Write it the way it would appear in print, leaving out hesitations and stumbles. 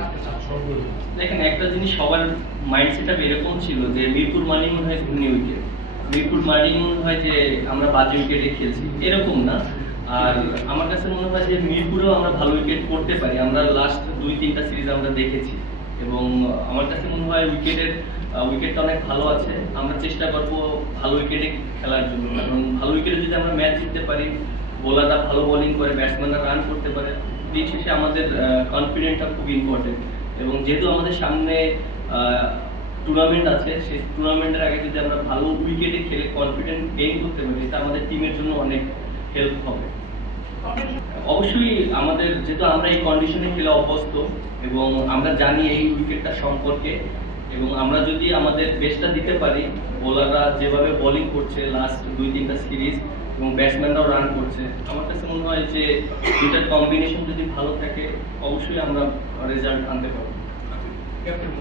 থাকতে চান সর্বোচ্চ? দেখেন, একটা জিনিস সবার মাইন্ডসেটআপ এরকম ছিল যে মিরপুর মানেই মনে হয় ঘূর্ণি উইকেট, মিরপুর মানেই মনে হয় যে আমরা বাজে উইকেটে খেলছি, এরকম না। আর আমার কাছে মনে হয় যে মিরপুরেও আমরা ভালো উইকেট করতে পারি। আমরা লাস্ট 2-3টা সিরিজ আমরা দেখেছি এবং আমার কাছে মনে হয় উইকেটটা অনেক ভালো আছে। আমরা চেষ্টা করব ভালো উইকেটে খেলার জন্য, কারণ ভালো উইকেটে যদি আমরা ম্যাচ জিততে পারি, বোলাররা ভালো বোলিং করে, ব্যাটসম্যানরা রান করতে পারে, দিন শেষে আমাদের কনফিডেন্টটা খুব ইম্পর্টেন্ট। এবং যেহেতু আমাদের সামনে টুর্নামেন্ট আছে, সেই টুর্নামেন্টের আগে যদি আমরা ভালো উইকেটে খেলে কনফিডেন্ট গেইন করতে পারি, এটা আমাদের টিমের জন্য অনেক হেল্প হবে। অবশ্যই আমাদের, যেহেতু আমরা এই কন্ডিশনে খেলে অভ্যস্ত এবং আমরা জানি এই উইকেটটা সম্পর্কে, এবং আমরা যদি আমাদের বেস্টটা দিতে পারি, বোলাররা যেভাবে বোলিং করছে লাস্ট 2-3টা সিরিজ এবং ব্যাটসম্যানরাও রান করছে, আমার কাছে মনে হয় যে দুইটার কম্বিনেশন যদি ভালো থাকে, অবশ্যই আমরা রেজাল্ট আনতে পারবো।